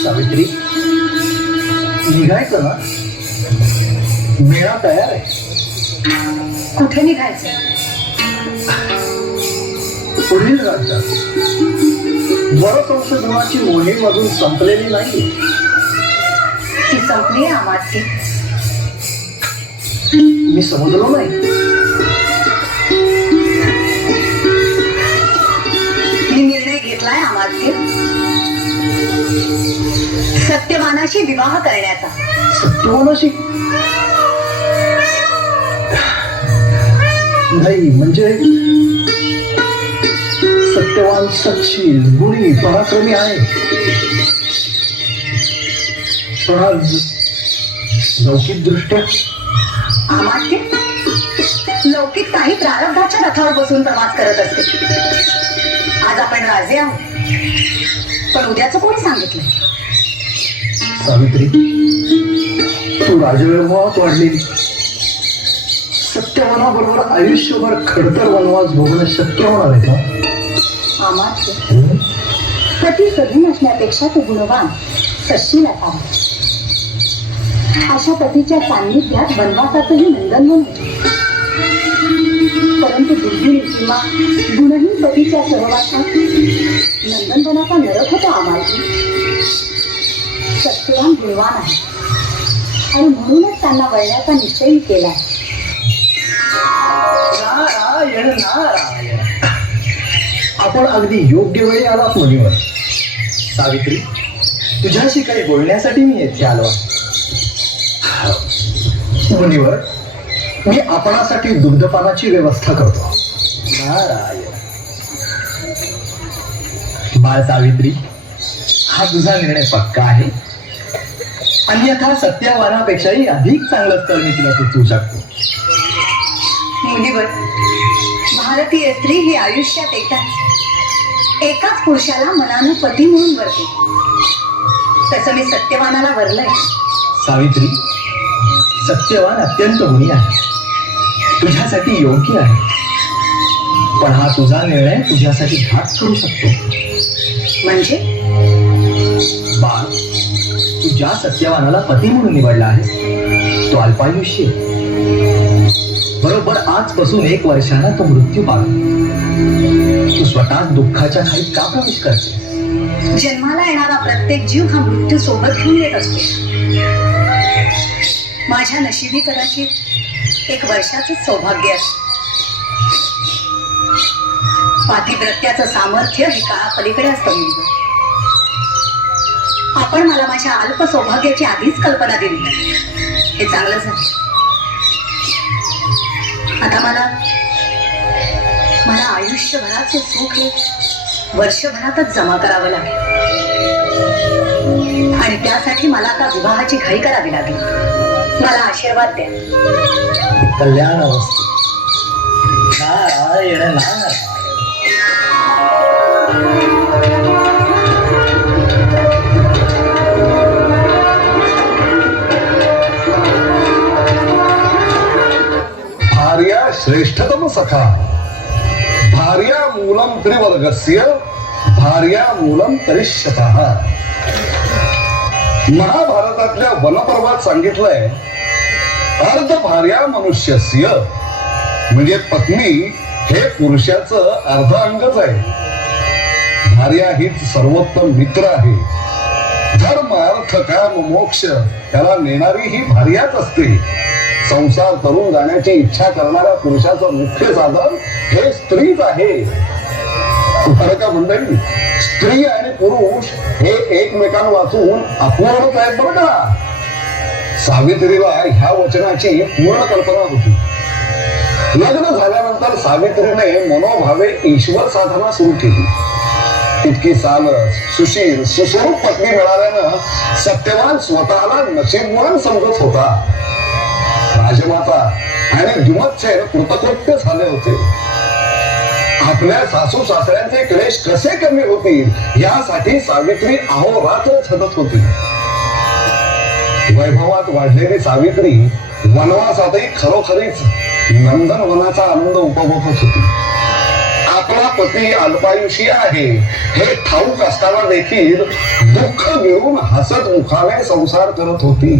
सावित्री, निघायचं ना? मेळा तयार आहे. कुठे निघायचं? पुढील राज्यात. वरसंशोधनाची मोहीम अजून संपलेली नाही. ती संपली आहे आमाची. मी समजलो नाही. मी निर्णय घेतलाय आमाची, सत्यवानाशी विवाह करण्याचा. सत्यवानाशी? नाही, म्हणजे सत्यवान सच्ची गुणी पराक्रमी आहे, पण आज लौकिक दृष्ट्या आमाची लौकिक काही प्रारब्धाच्या रथावर बसून प्रवास करत असते. आज आपण राजे आहोत, पण उद्याचं कोणी सांगितलं? सावित्री, तू राजवैभवात वाढलेली. सत्यवानाबरोबर आयुष्यभर खडतर वनवास भोगणं शक्य होणार आहे का? आमाची पती सधन असण्यापेक्षा तो गुणवान सशील असावा. अशा पतीच्या सान्निध्यात वनवासाचंही नंदनवन होते. परंतु दुर्गुणी किंवा गुणहीन पतीच्या सहवासात नंदनवनाचा नरक होता आम्हाला. सत्यवान गुणवान आहे आणि म्हणूनच त्यांना वळण्याचा निश्चयही केला. नारायण नारायण. आपण अगदी योग्य वेळी आलात मुनीवर. सावित्री, तुझ्याशी काही बोलण्यासाठी मी येथे आलो आहे. मुनीवर, मी आपणासाठी दुग्धपानाची व्यवस्था करतो. नारायण. बाळ सावित्री, हा तुझा निर्णय पक्का आहे? अन्यथा सत्यवानापेक्षाही अधिक चांगलं स्थळ मी तुला सुचवू शकतो. मुलीवर भारतीय स्त्री ही आयुष्यात एकाच पुरुषाला मनानं पती म्हणून वरते. तसं मी सत्यवानाला वरलंय. सावित्री, सत्यवान अत्यंत गुणी आहे, तुझ्यासाठी योग्य आहे, पण हा तुझा निर्णय तुझ्यासाठी घात करू शकतो. म्हणजे बाळ, तू ज्या सत्यवानाला पती म्हणून निवडला आहेस तो अल्पायुष्य. बरोबर आजपासून 1 वर्षानं तो मृत्यू पावेल. तू स्वतः दुःखाच्या खाईत का प्रवेश करते? जन्माला येणारा प्रत्येक जीव हा मृत्यू सोबत घेऊन येत असतो. माझ्या नशिबी कदाचित 1 वर्षाचं सौभाग्य असतं. पातिव्रत्याचं सामर्थ्य हे काळापलीकडे असतं. मुलीवर, आपण मला माझ्या अल्प सौभाग्याची आधीच कल्पना दिली, हे चांगलं झालं. आता मला आयुष्यभराचं सुख हे वर्षभरातच जमा करावं लागेल आणि त्यासाठी मला आता विवाहाची घाई करावी लागली. मला आशीर्वाद द्या. कल्याण अवस्था. नारायण नारायण. भार्या श्रेष्ठतम सखा, भार्या मूलम त्रिवर्गस्य, भार्या मूलम तरिष्यतः. महाभारतातल्या वनपर्वात सांगितलंय, अर्ध भार्या मनुष्यस्य, म्हणजे पत्नी हे पुरुषाचं अर्ध अंगच आहे. भार्या हीच सर्वोत्तम मित्र आहे. धर्म अर्थ काम मोक्ष त्याला नेणारी ही भार्याच असते. संसार तरुण जाण्याची इच्छा करणाऱ्या पुरुषाचं मुख्य साधन हे स्त्रीच आहे. बरं का मंडळी, स्त्री आणि पुरुष हे एकमेकांना वाचून अपूर्णच आहेत बरं का. सावित्रीला ह्या वचनाची पूर्ण कल्पना होती. लग्न झाल्यानंतर सावित्रीने मनोभावे ईश्वर साधना सुरू केली. इतकी सालस सुशील सुस्वरूप पत्नी मिळाल्यानं सत्यवान स्वतःला नशीबवान समजत होता. राजमाता आणि द्युमत्सेन कृतकृत्य झाले होते. आपल्या सासू सासऱ्यांचे क्लेश कसे कमी होतील यासाठी सावित्री अहोरात्र झटत होती. वैभवात वाढलेली सावित्री वनवासातही खरोखरीच नंदनवनाचा आनंद उपभोगत होती. पती अल्पायुषी आहे हे ठाऊक असताना देखील दुःख घेऊन हसत मुखाने संसार करत होती.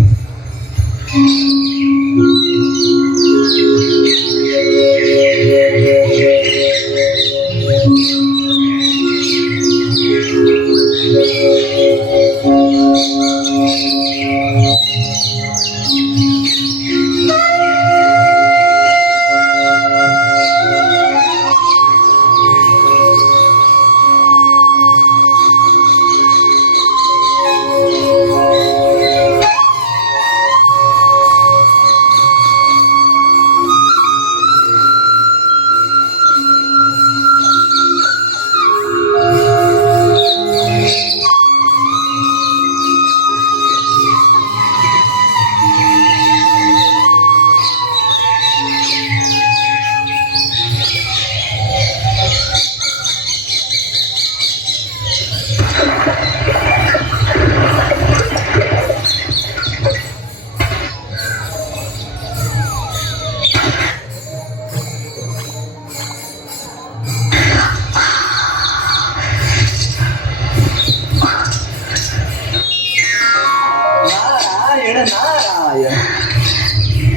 नारायण नारायण.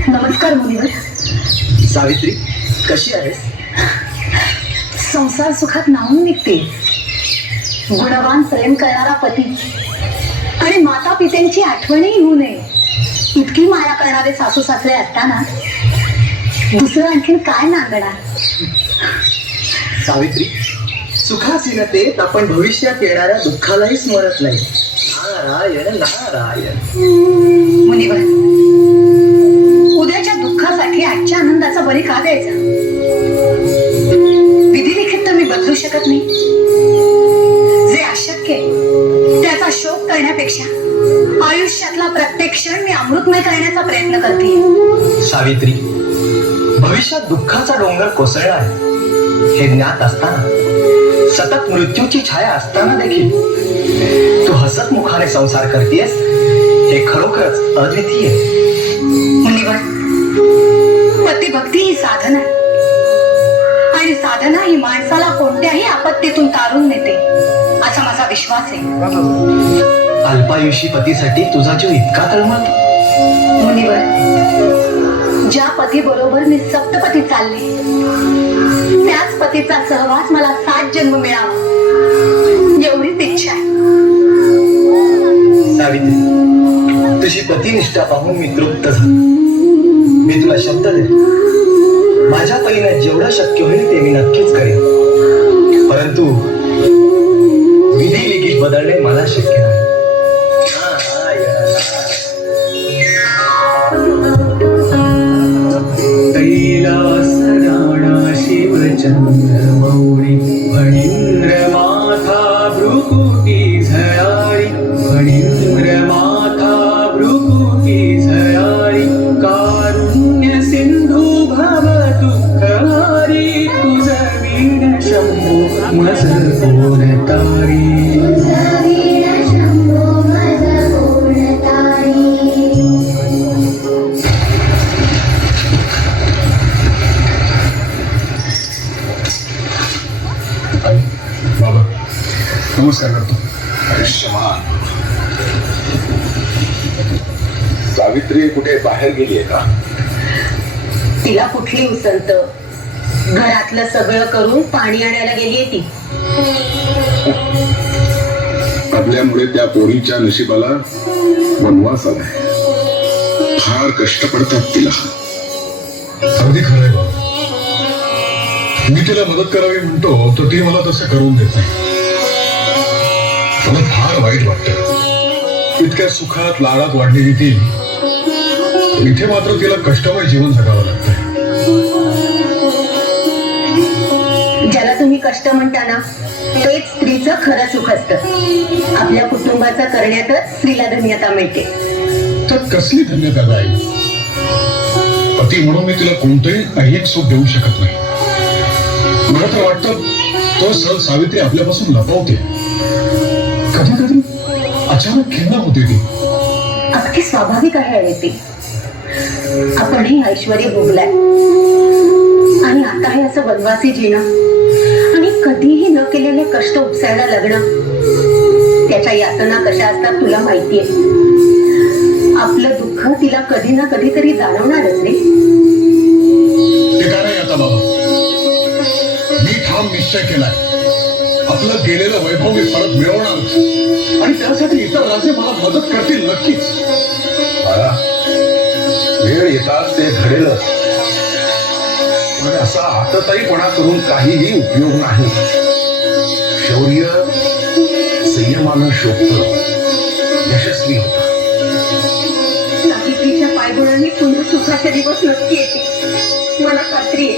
नमस्कार मुनिवर. सावित्री, कशी आहेस? संसार सुखात नाहून निघते. गुणवान प्रेम करणारा पती आणि माता पित्यांची आठवणही होऊ नये इतकी माया करणारे सासू सासरे असताना दुसरं आणखीन काय नांदणार. सावित्री, सुखासीनतेत आपण भविष्यात येणाऱ्या दुःखालाही स्मरत नाही. नारायण नारायण. मुनिवर, उद्याच्या दुःखासाठी आजच्या आनंदाचा बळी का द्यायचा? विधिलिखित तर मी बदलू शकत नाही. जे अशक्य आहे त्याचा शोक करण्यापेक्षा आयुष्यातला प्रत्येक क्षण मी अमृतमय करण्याचा प्रयत्न करते. सावित्री, भविष्यात दुःखाचा डोंगर कोसळणार हे ज्ञात असताना, सतत मृत्यूची छाया असताना देखील तू हसत मुखाने संसार करतेस हे खरोखरच अद्वितीय. मुनिवर, पतिभक्ती ही साधना आहे आणि साधना ही माणसाला कोणत्याही आपत्तीतून तारून नेते असा माझा विश्वास आहे. अल्पायुषी पतीसाठी तुझा जीव इतका तळमळतो? मुनिवर, ज्या पती बरोबर मी सप्तपती चालले त्याच पतीचा सहवास मला 7 जन्म मिळावा एवढीच इच्छा आहे. सावित्री, तुझी पतिनिष्ठा पाहून मी तृप्त झालो. मी तुला शब्द देतो, माझ्या परीने जेवढं शक्य होईल ते मी नक्कीच करेन. परंतु विधी लिखित बदलणे मला शक्य नाही. कैलास राणा शिवचंद्र मौरी फणींद्र माथा भ्रुकुटी झळारी. फणींद्र माथा भ्रुकुटी झळारी. कारुण्य सिंधू भव दुःखहारी. तुझ वीण शंभू मज कोण तारी. बाबा, नमस्कार करतो. आयुष्यमान. सावित्री कुठे बाहेर गेली आहे का? तिला कुठली उसंत, घरातलं सगळं करून पाणी आणायला गेलीये ती. आपल्यामुळे त्या पोरीच्या नशिबाला वनवास आलाय. फार कष्ट पडतात तिला. अगदी खरंय बाबा. मी तिला मदत करावी म्हणतो तर ती मला तसं करून देत नाही. मला फार वाईट वाटतं. इतक्या सुखात लाडात वाढलेली ती इथे मात्र तिला कष्टमय जीवन जगावं लागतंय. ज्याला तुम्ही कष्ट म्हणता ना तेच स्त्रीचं खरं सुख असतं. आपल्या कुटुंबाचं करण्यातच स्त्रीला धन्यता मिळते. तर कसली धन्यता जाईल? पती म्हणून मी तिला कोणतंही ऐहिक सुख देऊ शकत नाही. मला तर वाटतं तो सण सावित्री आपल्यापासून लपवते. कधी कधी अचानक खिन्न होते ती. अगदी स्वाभाविक आहे ते. आपणही ऐश्वर्य भोगलाय आणि आता हे असं वनवासी जीणं आणि कधीही न केलेले कष्ट उपसायला लग्न, त्याच्या यातना कशा असतात तुला माहितीये. आपलं दुःख तिला कधी ना कधीतरी जाणवणारच रे. ते काय नाही आता बाबा, मी ठाम निश्चय केलाय, आपलं गेलेलं वैभव मी परत मिळवणारच, आणि त्यासाठी इतर राजे मला मदत करतील नक्कीच. बाळा, वेळ येताच ते घडेलच, पण असा आतताईपणा करून काहीही उपयोग नाही. शौर्य संयमानं शोभतं, यशस्वी होतं. सावित्रीच्या पायगुणांनी पुन्हा सुखाचे दिवस नक्की येते, मला खात्री आहे.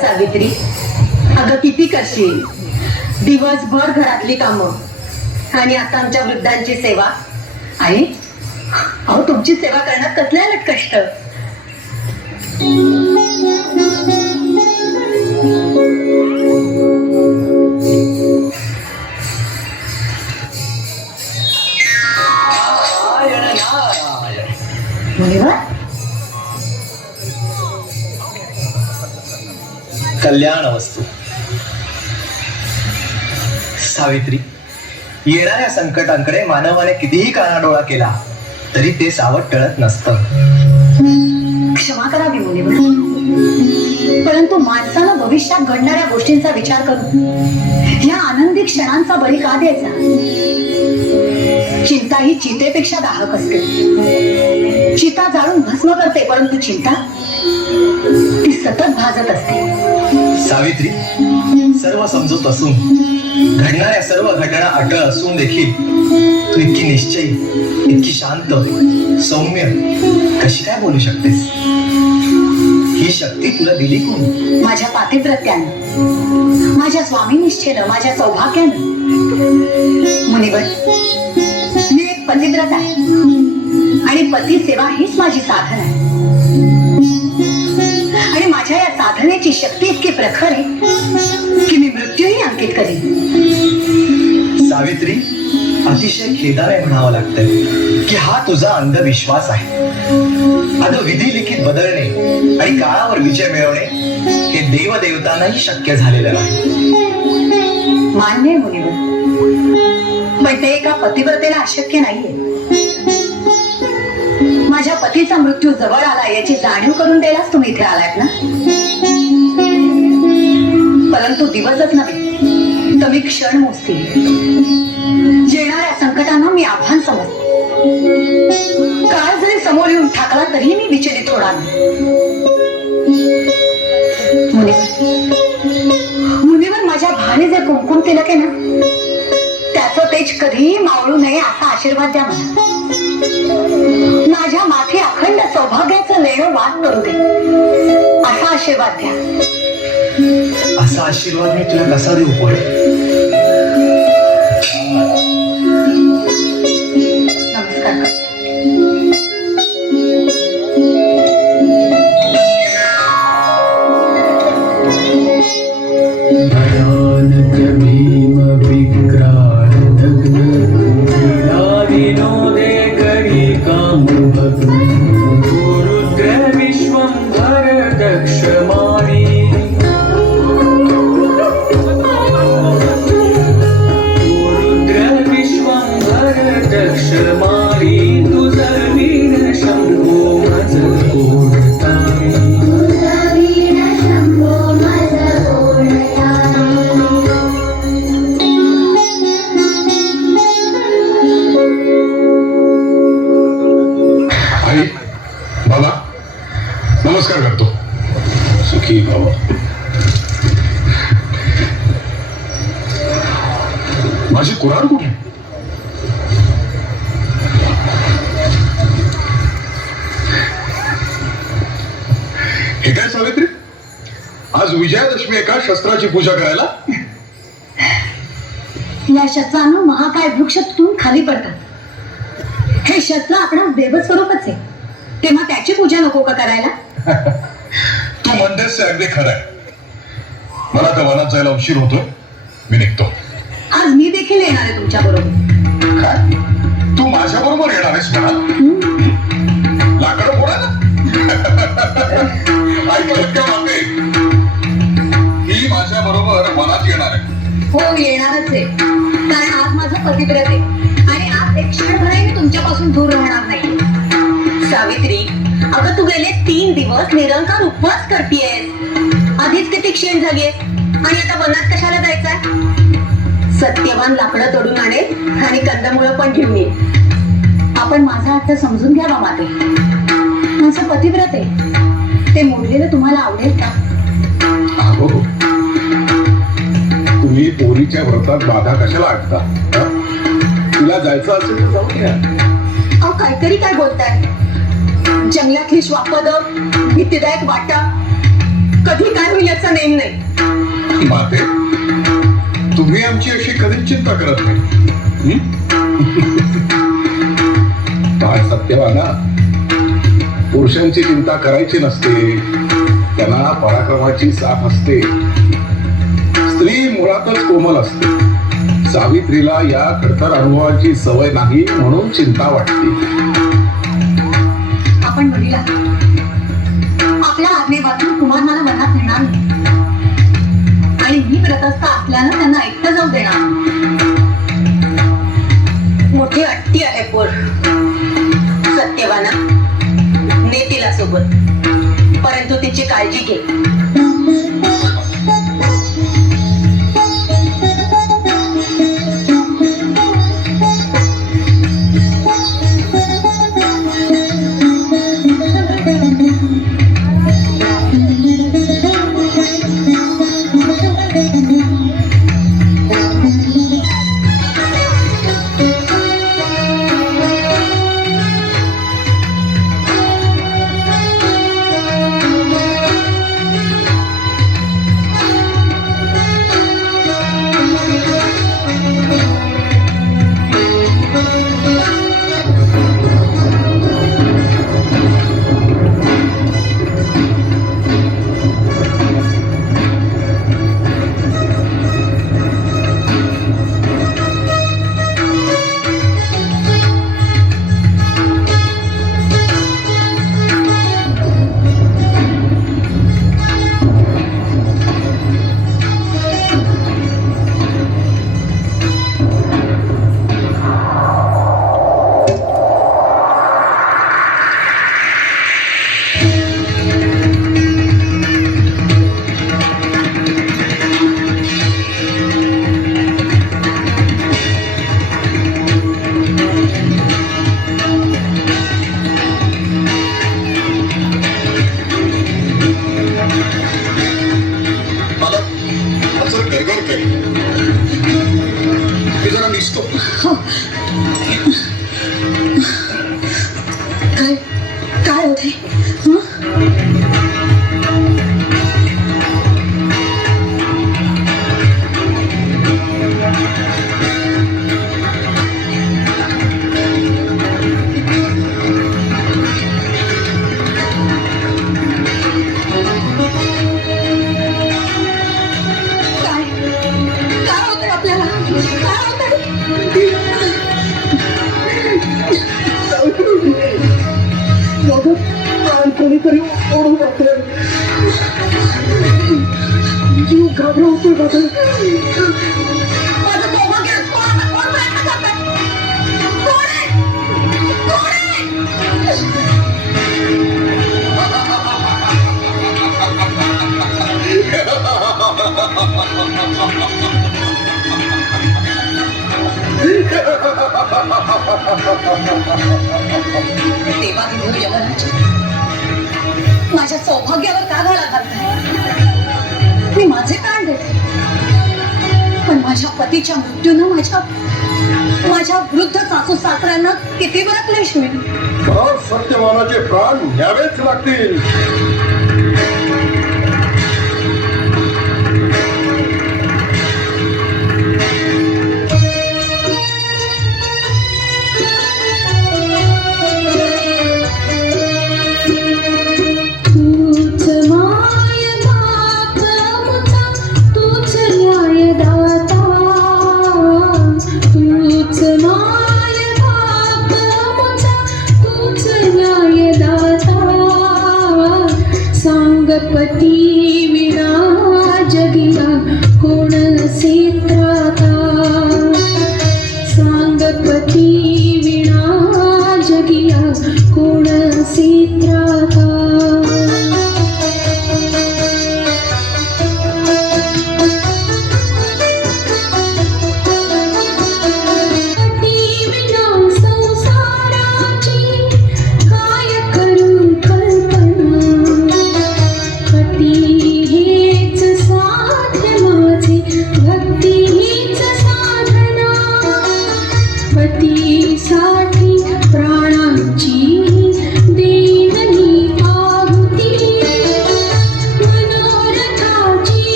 सावित्री, अगं किती करशील दिवसभर घरातली कामं आणि आता आमच्या वृद्धांची सेवा. आणि अहो तुमची सेवा करण्यात कसले आलेत कष्ट. मुनिवर, कल्याण वस्तू. सावित्री, येणाऱ्या संकटांकडे मानवाने कितीही कानाडोळा केला तरी ते सावट टळत नसतं. क्षमा करावी मुनिवर, परंतु माणसानं भविष्यात घडणाऱ्या गोष्टींचा विचार करून या आनंदी क्षणांचा बळी का द्यायचा. चिंता ही चितेपेक्षा दाहक असते. चिता जाळून भस्म करते, परंतु चिंता ती सतत भाजत असते. सावित्री, सर्व समजूत असून घडणाऱ्या सर्व घटना अटळ असून देखील तू इतकी निश्चयी, इतकी शांत, सौम्य कशी काय बोलू शकतेस. ही शक्ती तुला दिली कोण. माझ्या पातिव्रत्यानं, माझ्या स्वामीनिष्ठेनं, माझ्या सौभाग्यानं. मुनिवर, मी एक पतिव्रत आहे आणि पती सेवा हीच माझी साधन आहे. आणि माझ्या या साधनेची शक्ती इतकी प्रखर आहे की मी मृत्यूही अंकित करीन. सावित्री, अतिशय खेदाने म्हणावं लागतंय की हा तुझा अंधविश्वास आहे. अगं, विधी लिखित बदलणे आणि काळावर विजय मिळवणे हे देवदेवतांनाही शक्य झालेलं नाही. मान्य आहे मुनिवर, पण ते एका पतिव्रतेला अशक्य नाहीये. माझ्या पतीचा मृत्यू जवळ आला याची जाणीव करून द्यायलाच तुम्ही इथे आलात ना. परंतु दिवसच नव्हे तर मी क्षण मोजतील. येणाऱ्या संकटांना मी आव्हान समजते. काळ जरी समोर येऊन ठाकला तरी मी विचलित होणार नाही. मुनिवर, माझ्या भाने जे कुंकुम तिलक आहे ना, त्याचं तेज कधीही मावळू नये असा आशीर्वाद द्या मला. माझ्या माथी अखंड सौभाग्याचं लेणं वाद करू दे असा आशीर्वाद द्या. असा आशीर्वाद मी तुला कसा देऊ पुढे. नमस्कार. नमस्कार करतो. सुखी बाबा. माझी कुऱ्हाड कुठे. हे काय सावित्री, आज विजयादशमी एका शस्त्राची पूजा करायला? या शस्त्रानं महाकाय वृक्ष तुटून खाली पडतात. हे शस्त्र आपणास देवस्वरूपच आहे, तेव्हा त्याची पूजा नको का करायला? तू म्हणतेस ते अगदी खरं आहे. मला त्या वनात जायला उशीर होतो, मी निघतो. आज मी देखील येणार आहे तुमच्या बरोबर. काय? तू माझ्या बरोबर येणार आहेस का? लाकडं फोडायला? ऐकलं का मागे? ही माझ्या बरोबर वनात येणार आहे. हो, येणारच आहे, कारण आज माझं पतिव्रत आहे आणि आज एक क्षणभरही मी तुमच्यापासून दूर राहणार नाही. सावित्री, अगं तू गेले 3 दिवस निरंकार उपवास करतेयस. आधीच किती क्षीण झालीये आणि आता वनात कशाला जायचंय? सत्यवान लाकडं तोडून आणेल आणि कंदमुळं पण घेऊन येईल. आपण माझा अर्थ समजून घ्यावा माते. माझं पतिव्रत आहे, ते मोडलेलं तुम्हाला आवडेल का? अहो, तुम्ही पोरीच्या व्रतात बाधा कशाला आणता? तुला जायचं असेल तर जाऊ द्या. अहो, काहीतरी काय बोलताय? जंगलातली श्वापद, भीतीदायक वाटा, कधी काय होईल याचा नेम नाही. माते, तुम्ही आमची अशी कधीच चिंता करत नाही. काय सत्यवाना, पुरुषांची चिंता करायची नसते, त्यांना पराक्रमाची साथ असते. स्त्री मुळातच कोमल असते. सावित्रीला या खडतर अनुभवाची सवय नाही म्हणून चिंता वाटते. आपण वडील आहात. आपल्या आज्ञेवाचून कुमार मला वनात नेणार नाही आणि मी व्रतस्थ असल्यानं त्यांना एकटं जाऊ देणार नाही. मोठी अट्टी आहे पोर. सत्यवाना, ने तिला सोबत, परंतु तिची काळजी घे. काय होते? काय होतंय आपल्याला? काय होतंय? कोणीतरी ओढून जाते. जीव घाबरवतोय माझं. माझं सौभाग्य कोण प्रयत्न करतंय? कोण आहे? कोण आहे? देवादिदेव यमराज, माझ्या सौभाग्यावर का घाला घालताय? मी माझे प्राण देते, पण माझ्या पतीच्या मृत्यूनं माझ्या वृद्ध सासू सासऱ्यांना किती बरं क्लेश होईल. सत्यवानाचे प्राण न्यावेच लागतील.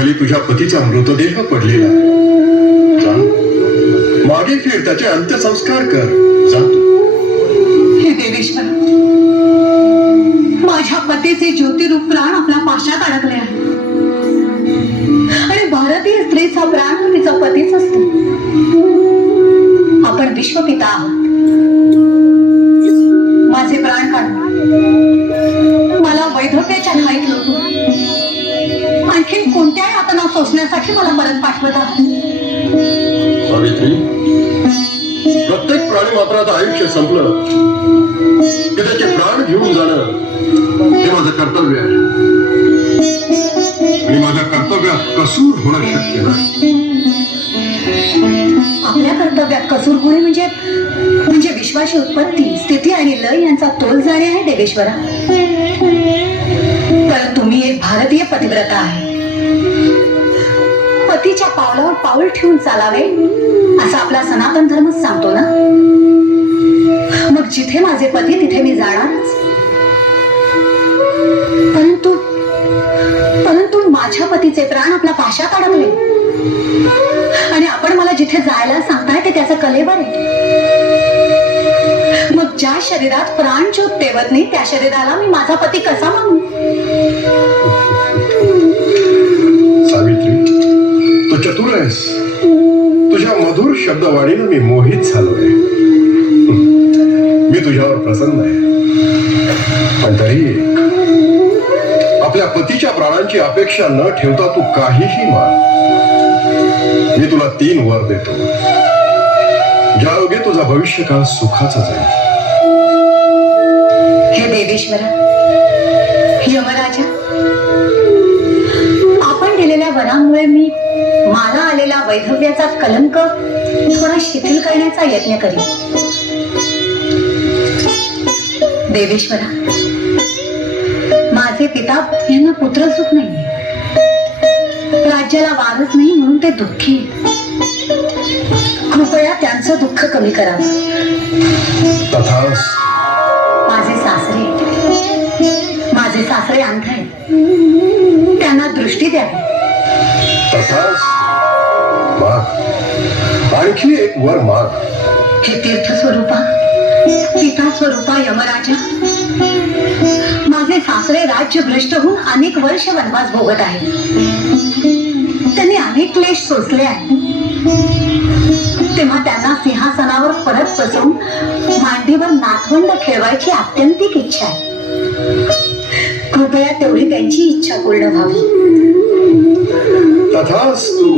खाली तुझ्या पतीचा मृतदेह पडलेला आहे. जा, मागे फिर, त्याचे अंत्यसंस्कार कर. जा तू. हे देवेश्वर, माझ्या पतीचे ज्योतिरूप प्राण आपल्या पाशात अडकले आहे. आणि भारतीय स्त्रीचा प्राण तिचा पतीच असतो. आपण विश्वपिता आहात. माझे प्राण काढ. मला वैधव्याच्या घाईत लोटू. आणखी कोणत्याही यातना सोसण्यासाठी मला परत पाठवत आहात. सावित्री, प्रत्येक प्राणी मात्राचं आयुष्य संपलं की त्याचे प्राण घेऊन जाणं हे माझं कर्तव्य आहे. आणि माझ्या कर्तव्यात कसूर होणं शक्य नाही. आपल्या कर्तव्यात कसूर होणे म्हणजे विश्वाची उत्पत्ती, स्थिती आणि लय यांचा तोल जाणे आहे देवेश्वरा. परंतु तुम्ही एक भारतीय पतिव्रता आहे. पतीच्या पावलावर पाऊल ठेवून चालावे असा आपला सनातन धर्मच सांगतो ना. मग जिथे माझे पती तिथे मी जाणारच. परंतु माझ्या पतीचे प्राण आपल्या पाशात अडकले आणि आपण मला जिथे जायला सांगताय ते त्याचं कलेवर आहे. मग ज्या शरीरात प्राण ज्योत तेवत नाही त्या शरीराला मी माझा पती कसा मानू. सावित्री, तू चतुर आहेस. तुझ्या मधुर शब्दवाणीनं मी मोहित झालोय. मी तुझ्यावर प्रसन्न आहे. पण तरी आपल्या पतीच्या प्राणांची अपेक्षा न ठेवता तू काहीही मान. मी तुला 3 वर देतो, ज्यायोगे तुझा भविष्यकाळ सुखाचा जाईल. हे देवेश्वरा, यमराजा, आपण दिलेल्या वरांमुळे मी मला आलेला वैधव्याचा कलंक थोडा शिथिल करण्याचा यत्न करीन. देवेश्वरा, माझे पिता यांना पुत्रसुख नाही, राज्याला वारस नाही म्हणून ते दुःखी. कृपया त्यांचं दुःख कमी करावं. तथास. माझे सासरे अंध आहेत. त्यांना दृष्टी द्यावी. तथास. माग, आणखी एक वर माग. हे तीर्थ स्वरूपा, पिता स्वरूपा यमराजा, माझे सासरे राज्य भ्रष्ट होऊन अनेक वर्ष वनवास भोगत आहेत. त्यांनी अनेक क्लेश सोसले आहेत. तेव्हा त्यांना सिंहासनावर परत बसवून मांडीवर नाथवंड खेळवायची आत्यंतिक इच्छा आहे. कृपया तेवढी त्यांची इच्छा पूर्ण व्हावी. तथास्तु.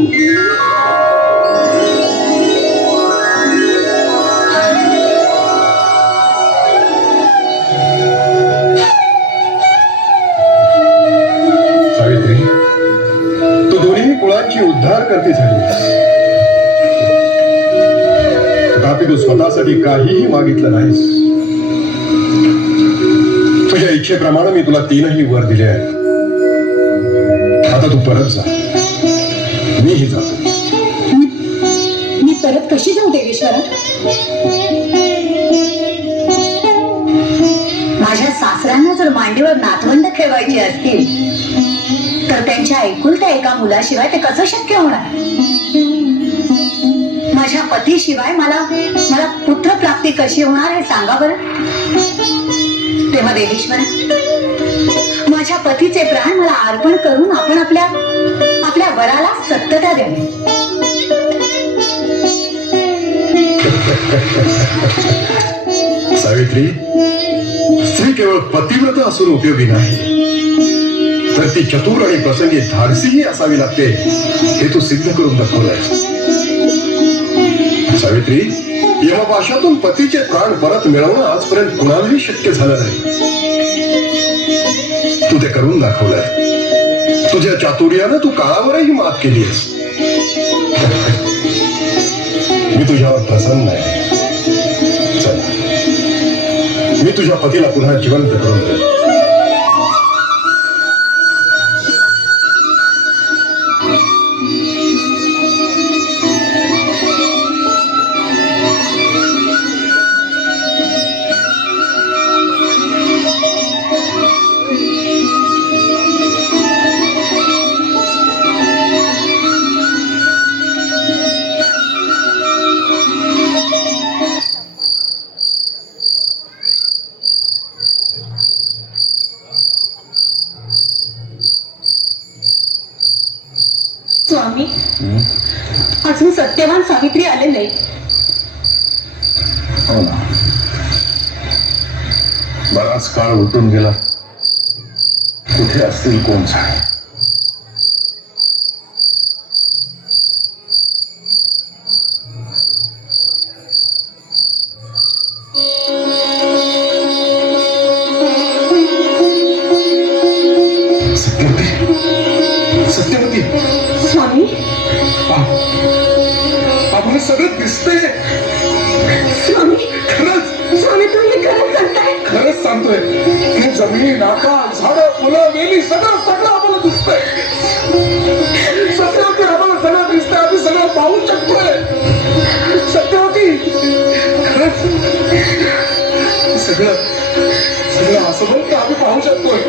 सावित्री, तू दोन्ही कुळांची उद्धार करते झालीस. तथापि तू स्वतःसाठी काहीही मागितलं नाहीस. तुझ्या इच्छेप्रमाणे मी तुला 3ही वर दिले आहेत. आता तू परत जा. मीही जातो. मी परत कशी जाऊ देवेश्वरा. माझ्या सासऱ्यांना जर मांडीवर नातवंड खेळवायचे असतील तर त्यांच्या एकुलत्या एका मुलाशिवाय ते कसं शक्य होणार. माझ्या पतीशिवाय मला पुत्र प्राप्ती कशी होणार हे सांगा बरं. तेव्हा देवेश्वरा, माझ्या पतीचे प्राण मला अर्पण करून आपण आपल्या वराला सत्यता द्यावी. सावित्री, स्त्री केवळ पतिव्रत असून उपयोगी नाही, तर ती चतुर आणि प्रसंगी धाडसीही असावी लागते हे तू सिद्ध करून दाखवलंय. सावित्री, यमपाशातून पतीचे प्राण परत मिळवणं आजपर्यंत कुणालाही शक्य झालं नाही. तू ते करून दाखवलंय. तुझ्या चातुर्यानं तू काळावरही मात केलीस. मी तुझ्यावर प्रसन्न आहे. चला, मी तुझ्या पतीला पुन्हा जिवंत करून देतो. स्वामी, अजून सत्यवान सावित्री आले नाही. हो ना, बराच काळ उठून गेला. कुठे असतील कोण सांग. सत्यवती, स्वामी, आम्हाला सगळं दिसतंय. स्वामी, खरंच स्वामी, तुम्ही खरंच सांगताय? खरंच सांगतोय. ही जमीन, आकाश, झाडं, फुलं, वेली सगळं सगळं आम्हाला दिसतंय. सत्यवती, आम्हाला सगळं दिसतंय. आम्ही सगळं पाहू शकतोय. सत्यवती, खरंच सगळं सगळं असं म्हणतं आम्ही पाहू शकतोय.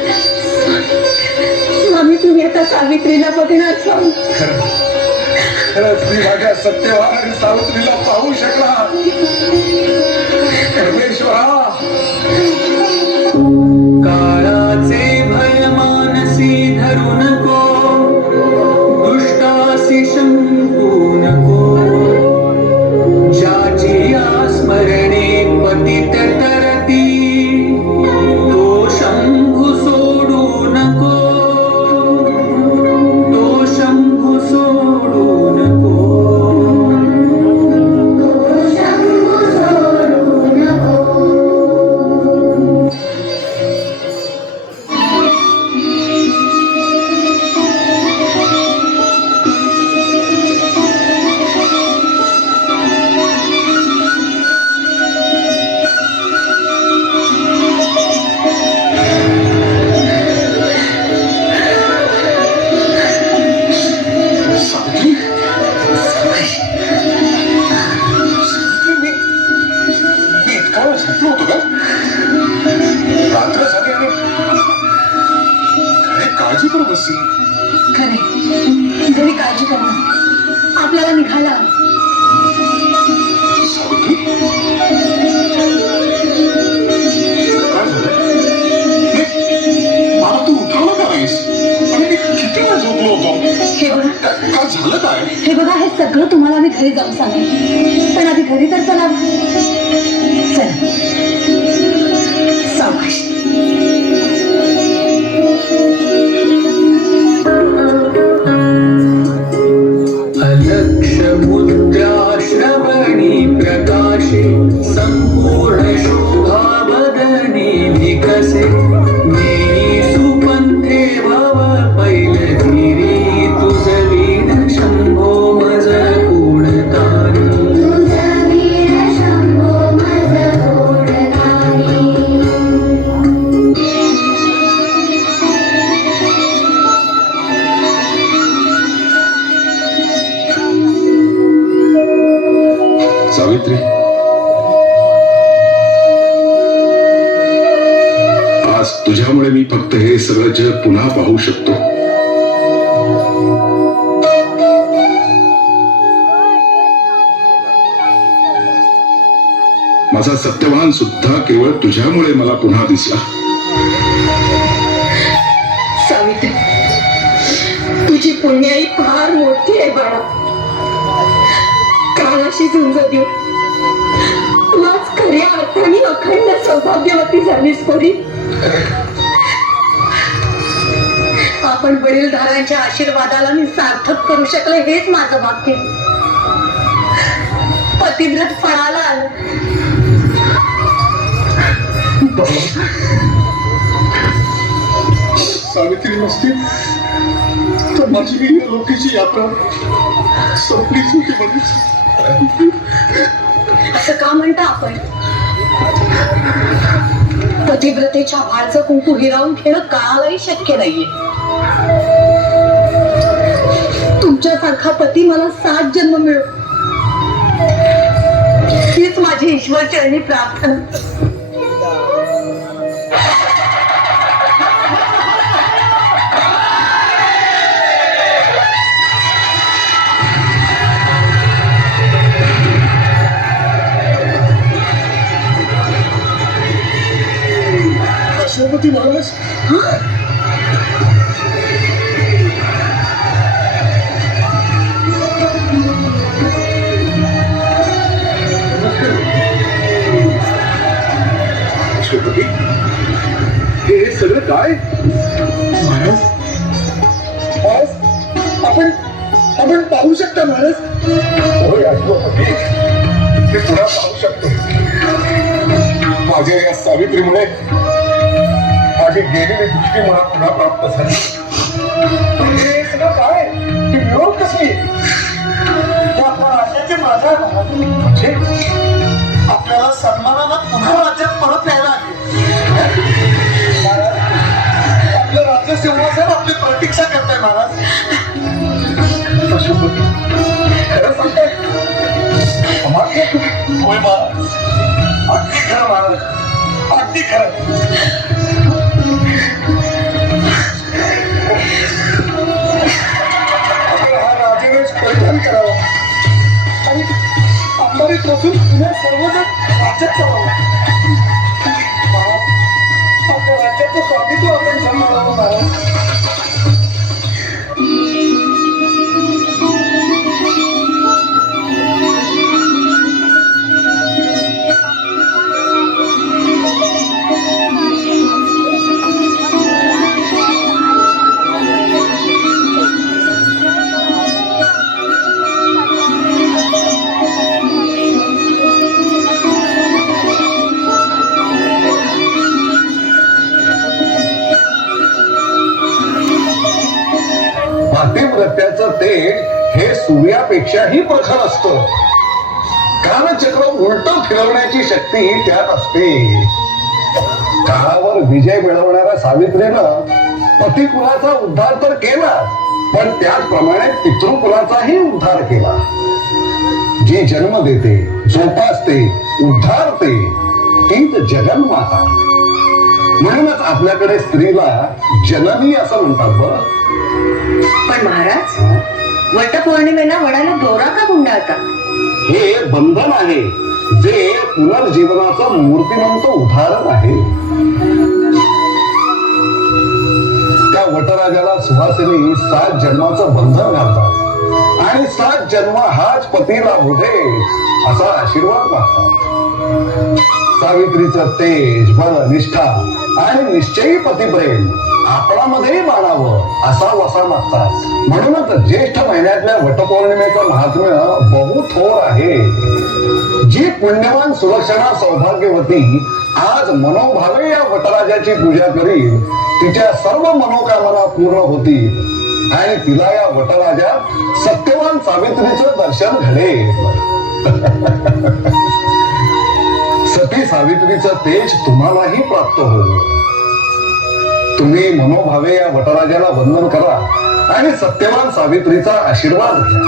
स्वामी, तुम्ही आता सावित्रीला बघणार. स्वामी, खरंच मी माझ्या सत्यवान आणि सावित्रीला पाहू शकला. परमेश्वरा, काळाचे भय मानसी धरू नको, दुष्टासी शंकू नको, ज्याची स्मरणे पतित तरती, तो शंभू सोडू नको, तो शंभू सोडू नको. मी इतका वेळ झोपलो होतो का? रात्र झाली आणि काय काळजी करत बसली. खरे घरी काळजी करणार. आपल्याला निघायला हवं. सावित्री, काय झालं? मला तू उठवलं का नाहीस? आणि मी किती वेळ झोपलो होतो. हे बघा, काय झालं काय? हे बघा, हे सगळं तुम्हाला मी घरी जाऊन सांगेन. पण आधी घरी तर चला. चला, सावकाश. अलक्ष मुद्रा श्रवणी प्रकाशे, संपूर्ण शोभा बदने विकसे, नेई सुपंथे भव पैलगिरी, तुझवीन शंभो मज गुणकारी. सावित्री, आज तुझ्यामुळे मी फक्त हे सगळं जग पुन्हा पाहू शकतो. माझा सत्यवान सुद्धा केवळ तुझ्यामुळे मला पुन्हा दिसला. सावित्री, तुझी पुण्याई फार मोठी आहे बाळा. काळाशी झुंज देऊ तू आज खऱ्या अर्थाने अखंड सौभाग्यवती झालीस. कोरी, आपण वडीलधाऱ्यांच्या आशीर्वादाला मी सार्थक करू शकले, हेच माझं भाग्य. पतिव्रत फळाला आलं. सावित्री नसती तर माझी ही लोकीची यात्रा संपलीच होती. म्हणजे असं का म्हणता आपण? पतिव्रतेच्या भाळचं कुंकू हिरावून घेणं काळालाही शक्य नाहीये. तुमच्यासारखा पती मला 7 जन्म मिळो, हीच माझी ईश्वर चरणी प्रार्थना. अश्वपती महाराज, आपण पाहू शकता महाराज. होय अश्वपती, मी पुन्हा पाहू शकतो. माझ्या या सावित्रीमुळे माझी गेलेली दृष्टी मला पुन्हा प्राप्त झाली. हे सगळं काय? ही मिळवून कसली? त्या आपल्या राज्याचे माझा म्हणजे आपल्याला सन्मानानं पुन्हा राज्यात परत यायला लागेल. महाराज, आपलं राज्य सिंहासन आपली प्रतीक्षा करताय महाराज. अश्वपती, खरं सांगताय? अमात्य होय महाराज, अगदी खरं महाराज, अगदी खरं. आपण हा राजवेश परिधान करावा आणि अंबारीत बसून पुन्हा सर्वजण राज्यात चालावं. आपल्या राज्याचं स्वामित्व आपण सांभाळावं महाराज. पातिव्रत्याचं तेज हे सूर्यापेक्षाही प्रखर असतं. कालचक्र उलट फिरवण्याची शक्ती त्यात असते. काळावर विजय मिळवणाऱ्या सावित्रीनं पतिकुलाचा उद्धार तर केला, पण त्याचप्रमाणे पितृकुलाचाही उद्धार केला. जी जन्म देते, जोपासते, उद्धारते तीच जगन्माता. म्हणूनच आपल्याकडे स्त्रीला जननी असं म्हणतात. बरं, पण महाराज, वटपौर्णिमेला वडाला दोरा का गुंडाळता? हे बंधन आहे जे पुनर्जीवनाचं मूर्तिमंत उदाहरण आहे. त्या वटराजाला सुहासिनी 7 जन्माचं बंधन घालतात आणि 7 जन्म हाच पतीला बुधे असा आशीर्वाद मागतात. सावित्रीचं तेज, बल, निष्ठा आणि निश्चयी पतिप्रेम आपणामध्येही मानावं असा वसा मागतात. म्हणूनच ज्येष्ठ महिन्यातल्या वटपौर्णिमेचं महात्म्य बहु थोर आहे. जी पुण्यवान सुलक्षणा सौभाग्यवती आज मनोभावे या वटराजाची पूजा करील, तिच्या सर्व मनोकामना पूर्ण होतील आणि तिला या वटराजात सत्यवान सावित्रीचं दर्शन घडेल. सती सावित्रीचं तेज तुम्हालाही प्राप्त हो. तुम्ही मनोभावे या वटराजाला वंदन करा आणि सत्यवान सावित्रीचा आशीर्वाद घ्या.